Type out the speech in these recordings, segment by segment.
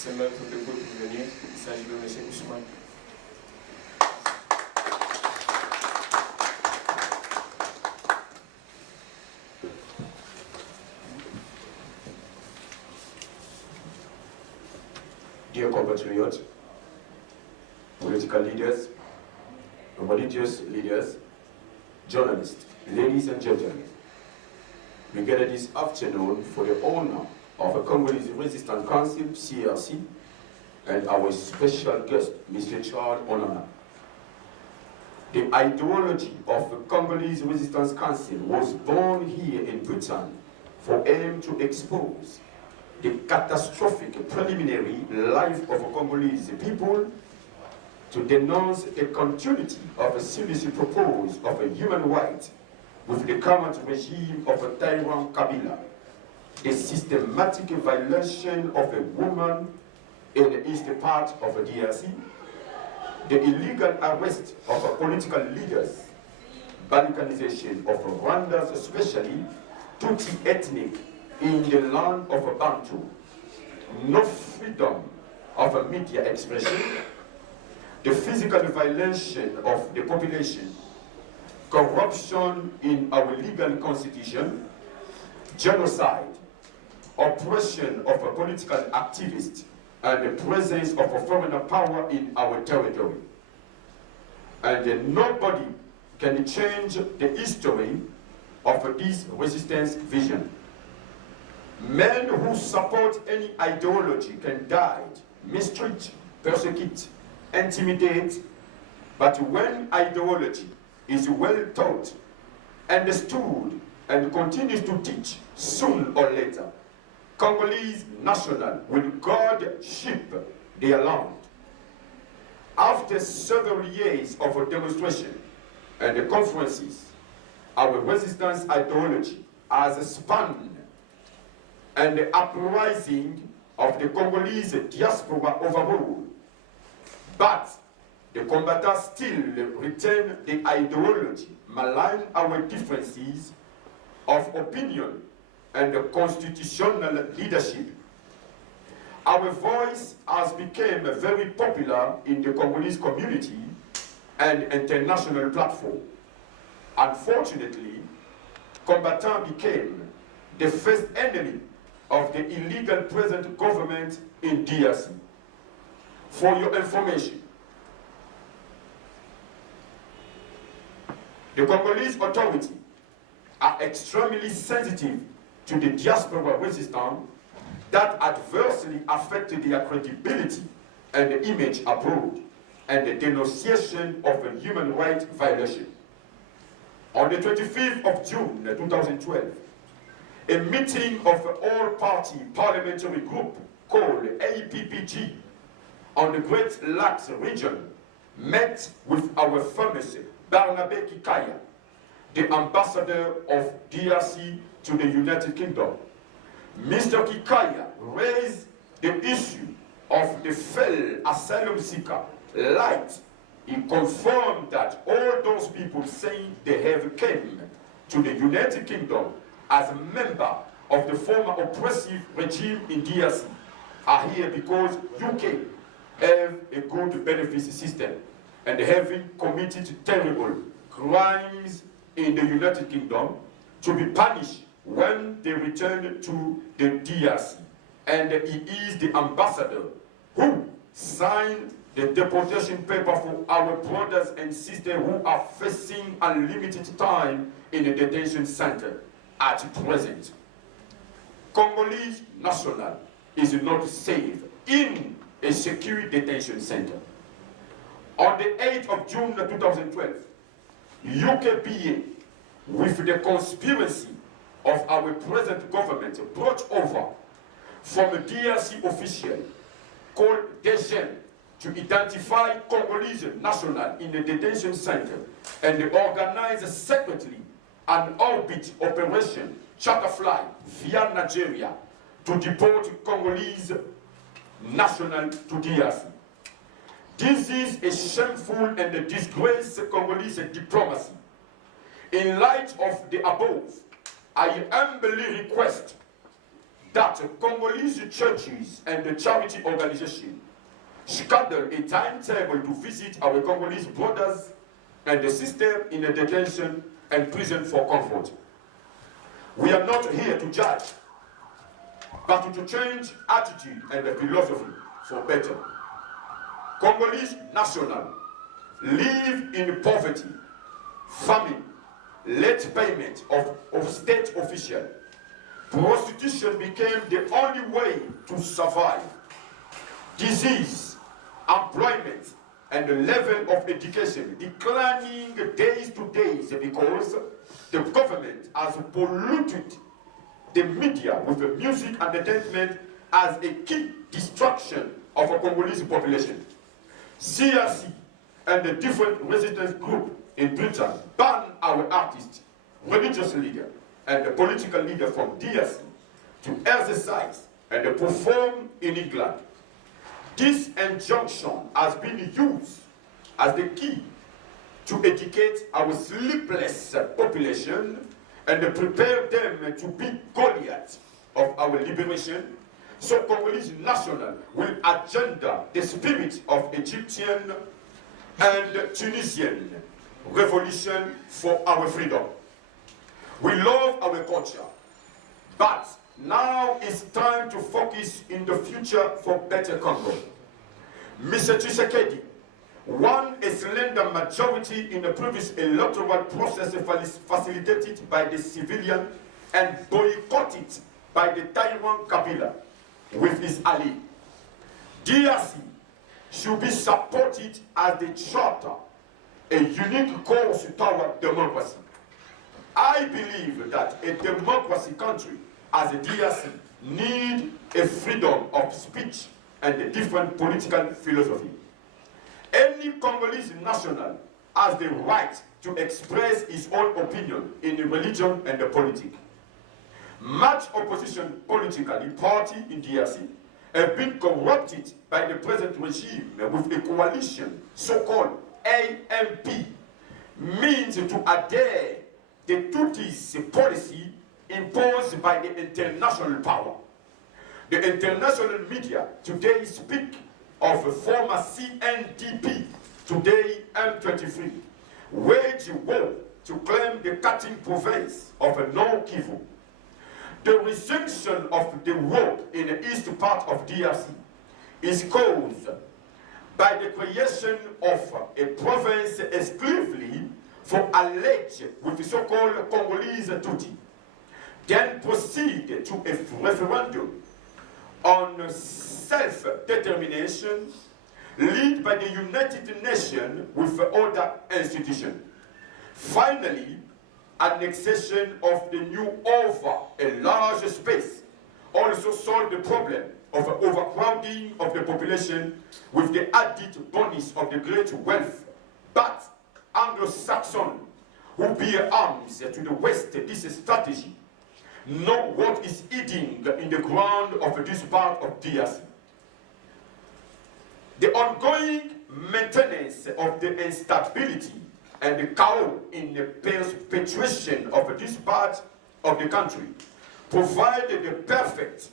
c'est le maître de pour venir. Il s'agit de M. Ousmane. Dear compatriots, political leaders, religious leaders, journalists, ladies and gentlemen, we gather this afternoon for the honor of a Congolese Resistance Council, CRC, and our special guest, Mr. Charles Onana. The ideology of the Congolese Resistance Council was born here in Britain for aim to expose the catastrophic preliminary life of Congolese people, to denounce the continuity of a seriously proposed of a human right with the current regime of a tyrant Kabila, the systematic violation of a woman in the eastern part of the DRC, the illegal arrest of political leaders, balkanization of Rwandans, especially Tutsi ethnic in the land of Bantu, no freedom of media expression, the physical violation of the population, corruption in our legal constitution, genocide, oppression of a political activist, and the presence of a foreign power in our territory. And nobody can change the history of this resistance vision. Men who support any ideology can die, mistreat, persecute, intimidate, but when ideology is well taught, understood, and continues to teach, soon or later, Congolese national will guard sheep their land. After several years of demonstration and conferences, our resistance ideology has spanned and the uprising of the Congolese diaspora overall. But the combatants still retain the ideology, malign our differences of opinion and the constitutional leadership. Our voice has become very popular in the Congolese community and international platform. Unfortunately, combatants became the first enemy of the illegal present government in DRC. For your information, the Congolese authorities are extremely sensitive to the diaspora resistance that adversely affected their credibility and the image abroad and the denunciation of a human rights violation. On the 25th of June 2012, a meeting of an all-party parliamentary group called APPG on the Great Lakes region met with our famous Barnabé Kikaya, the ambassador of DRC to the United Kingdom. Mr. Kikaya raised the issue of the failed asylum seeker. He confirmed that all those people saying they have come to the United Kingdom as a member of the former oppressive regime in DRC are here because UK have a good benefits system and having committed terrible crimes in the United Kingdom to be punished when they return to the DRC. And he is the ambassador who signed the deportation paper for our brothers and sisters who are facing unlimited time in the detention center at present. Congolese national is not safe in a secure detention center. On the 8th of June 2012, UKPA, with the conspiracy of our present government, brought over from a DRC official called Dejen to identify Congolese national in the detention center and organize separately an orbit operation, Chatterfly, via Nigeria to deport Congolese national to DRC. This is a shameful and a disgrace Congolese diplomacy. In light of the above, I humbly request that Congolese churches and the charity organization schedule a timetable to visit our Congolese brothers and the sisters in a detention and prison for comfort. We are not here to judge, but to change attitude and the philosophy for better. Congolese nationals live in poverty, famine, late payment of state officials. Prostitution became the only way to survive. Disease, employment, and the level of education declining days to days because the government has polluted the media with the music and entertainment as a key distraction of a Congolese population. CRC and the different resistance groups in Britain ban our artists, religious leaders, and the political leaders from DRC to exercise and perform in England. This injunction has been used as the key to educate our sleepless population and prepare them to be Goliaths of our liberation, so Congolese national will agenda the spirit of Egyptian and Tunisian revolution for our freedom. We love our culture, but now it's time to focus in the future for better Congo. Mr. Tshisekedi won a slender majority in the previous electoral process facilitated by the civilian and boycotted by the Taiwan Kabila with his ally. DRC should be supported as the charter, a unique course toward democracy. I believe that a democracy country as a DRC need a freedom of speech and a different political philosophy. Any Congolese national has the right to express his own opinion in the religion and the politics. Much opposition politically party in DRC have been corrupted by the present regime with a coalition, so-called AMP, means to adhere the Tutsis policy imposed by the international power. The international media today speak of a former CNDP, today M23, wage war to claim the cutting province of Nord Kivu. The resumption of the war in the east part of DRC is caused by the creation of a province exclusively for alleged with the so-called Congolese Tutsi, then proceed to a referendum on self-determination led by the United Nations with other institutions. Finally, annexation of the new over a large space also solved the problem of overcrowding of the population with the added bonus of the great wealth. But Anglo-Saxon who bear arms to the West this strategy know what is eating in the ground of this part of DRC. The ongoing maintenance of the instability and the chaos in the perpetuation of this part of the country provided the perfect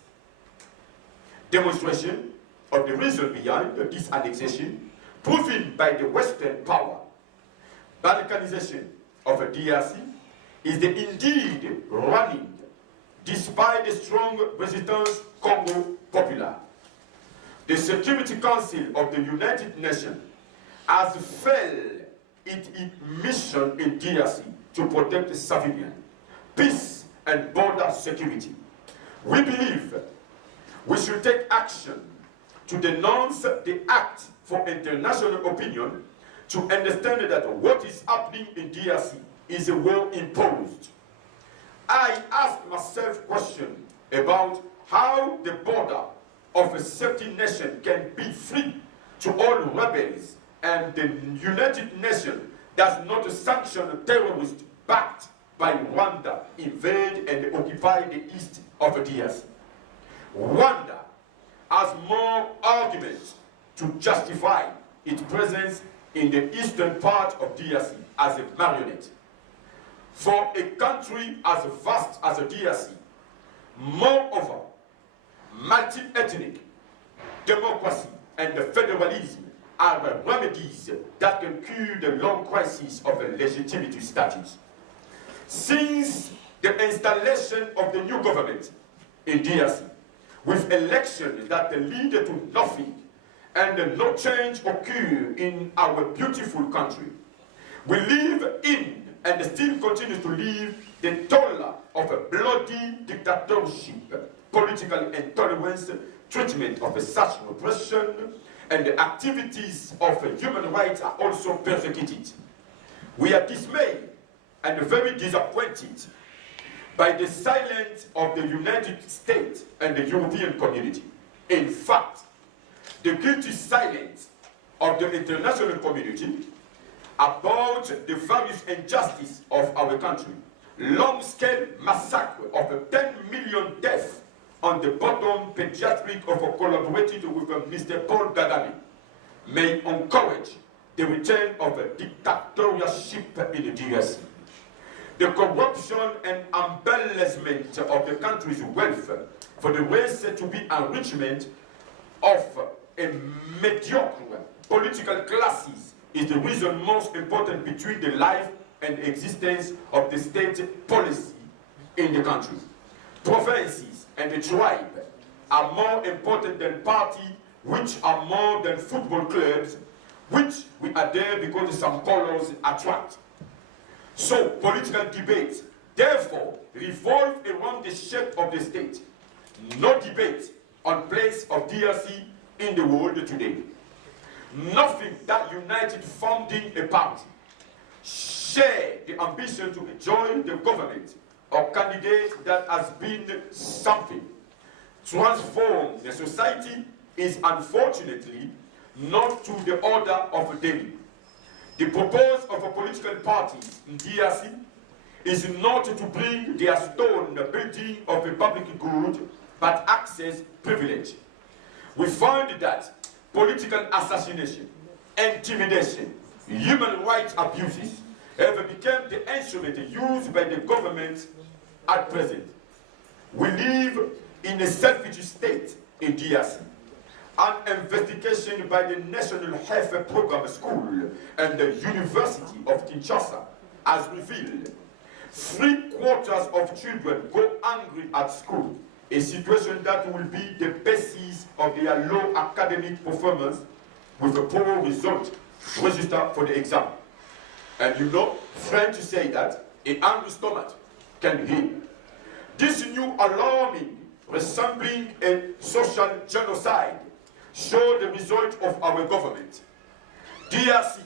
demonstration of the reason behind this annexation, proven by the Western power. Balkanization of a DRC is the indeed running despite the strong resistance Congo Popular. The Security Council of the United Nations has failed its mission in DRC to protect the civilian, peace and border security. We believe we should take action to denounce the act for international opinion, to understand that what is happening in DRC is a war imposed. I ask myself question about how the border of a certain nation can be free to all rebels, and the United Nations does not sanction terrorists backed by Rwanda invade and occupy the east of DRC. Rwanda has more arguments to justify its presence in the eastern part of DRC as a marionette. For a country as vast as DRC, moreover, multi-ethnic, democracy, and federalism are remedies that can cure the long crisis of legitimate status. Since the installation of the new government in DRC, with elections that lead to nothing and no change occur in our beautiful country, we live in and still continue to live the toll of a bloody dictatorship, political intolerance, treatment of such repression, and the activities of human rights are also persecuted. We are dismayed and very disappointed by the silence of the United States and the European community. In fact, the guilty silence of the international community about the various injustices of our country, long-scale massacre of 10 million deaths on the bottom pediatric of collaborated with Mr. Paul Kagame, may encourage the return of a dictatorship in the DRC. The corruption and embellishment of the country's wealth for the race to be enrichment of a mediocre political classes is the reason most important between the life and existence of the state policy in the country. Provinces and the tribe are more important than parties, which are more than football clubs, which we are there because some colors attract. So political debates therefore revolve around the shape of the state. No debate on place of DRC in the world today. Nothing that united founding a party, share the ambition to join the government or candidate that has been something. Transform the society is unfortunately not to the order of the day. The purpose of a political party in DRC is not to bring their stone building of a public good, but access privilege. We find that political assassination, intimidation, human rights abuses have become the instrument used by the government at present. We live in a selfish state in DRC. An investigation by the National Health Program School and the University of Kinshasa has revealed 3/4 of children go hungry at school, a situation that will be the basis of their low academic performance with a poor result registered for the exam. And you know, French say that a hungry stomach can heal. This new alarming, resembling a social genocide, show the result of our government. DRC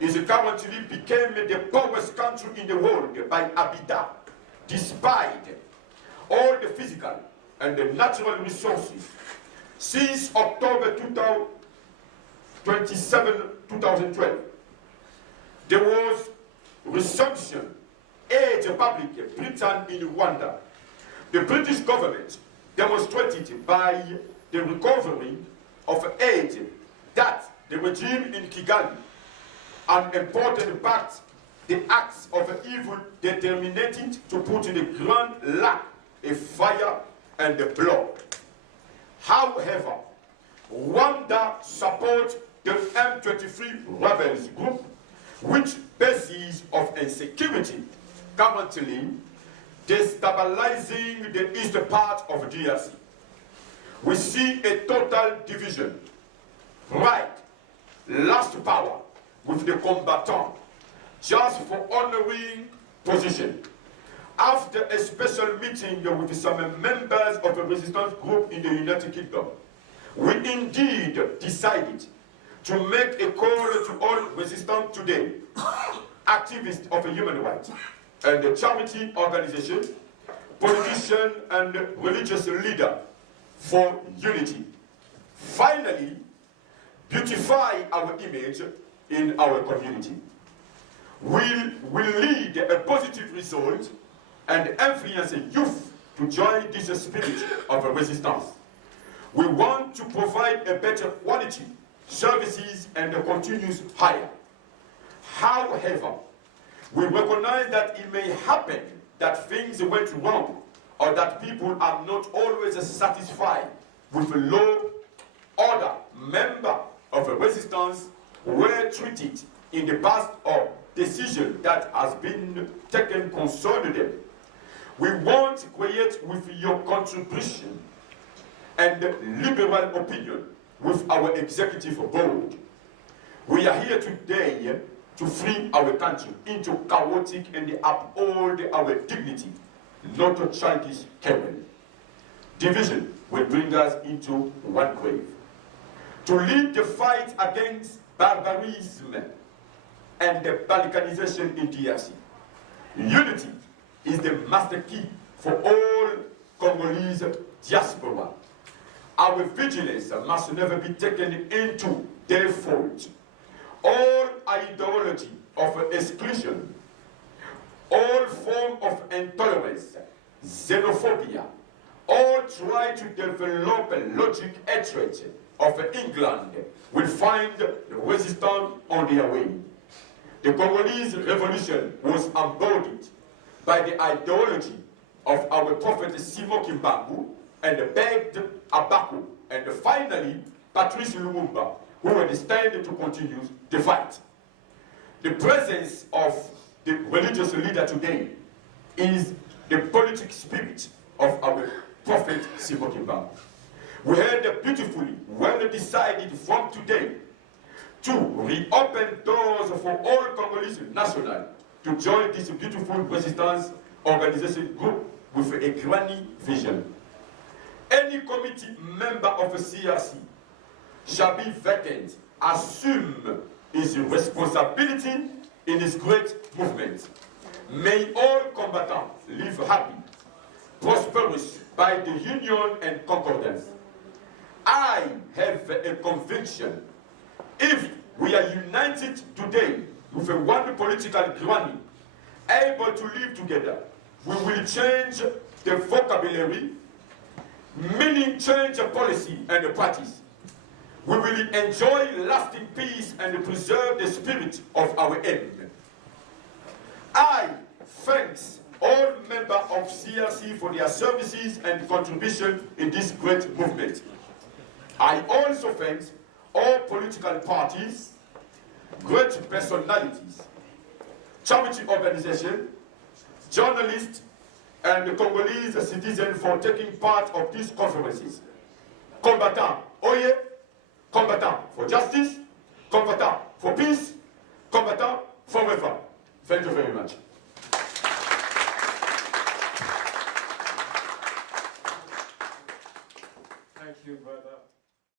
is currently became the poorest country in the world by habitat, despite all the physical and the natural resources. Since October 27, 2012, there was resumption aid public Britain in Rwanda. The British government demonstrated by the recovery of aid that the regime in Kigali, an important part, the acts of evil determined to put in the ground lack a fire and the blood. However, Rwanda supports the M23 rebels group, which basis of insecurity currently destabilizing the eastern part of DRC. We see a total division, right, last power with the combatant, just for honoring position. After a special meeting with some members of a resistance group in the United Kingdom, we indeed decided to make a call to all resistance today, activists of human rights, and the charity organization, politician and religious leader for unity. Finally, beautify our image in our community. Will lead a positive result and influence youth to join this spirit of resistance. We want to provide a better quality, services, and a continuous higher. However, we recognize that it may happen that things went wrong or that people are not always satisfied with law, order, member of a resistance were treated in the past or decision that has been taken concerning them. We want to create with your contribution and liberal opinion with our executive board. We are here today to free our country into chaotic and uphold our dignity, not a childish quarrel. Division will bring us into one grave. To lead the fight against barbarism and the balkanization in DRC. Unity is the master key for all Congolese diaspora. Our vigilance must never be taken into their fault. All ideology of exclusion, all form of intolerance, xenophobia, all try to develop a logic hatred of England will find resistance on their way. The Congolese revolution was embodied by the ideology of our prophet Simon Kimbangu and begged Abaku and finally Patrice Lumumba, who were destined to continue the fight. The presence of the religious leader today is the politic spirit of our prophet Simon Kimbangu. We heard beautifully, well decided from today to reopen doors for all Congolese national to join this beautiful resistance organization group with a granny vision. Any committee member of a CRC shall be vacant, assume his responsibility in this great movement. May all combatants live happy, prosperous by the union and concordance. I have a conviction, if we are united today with a one political granny, able to live together, we will change the vocabulary, meaning change the policy and the practice. We will enjoy lasting peace and preserve the spirit of our aim. I thanks all members of CRC for their services and contribution in this great movement. I also thank all political parties, great personalities, charity organizations, journalists, and Congolese citizens for taking part of these conferences. Combattant, oye! Combattant for justice, combattant for peace, combattant forever. Thank you very much. Thank you, brother.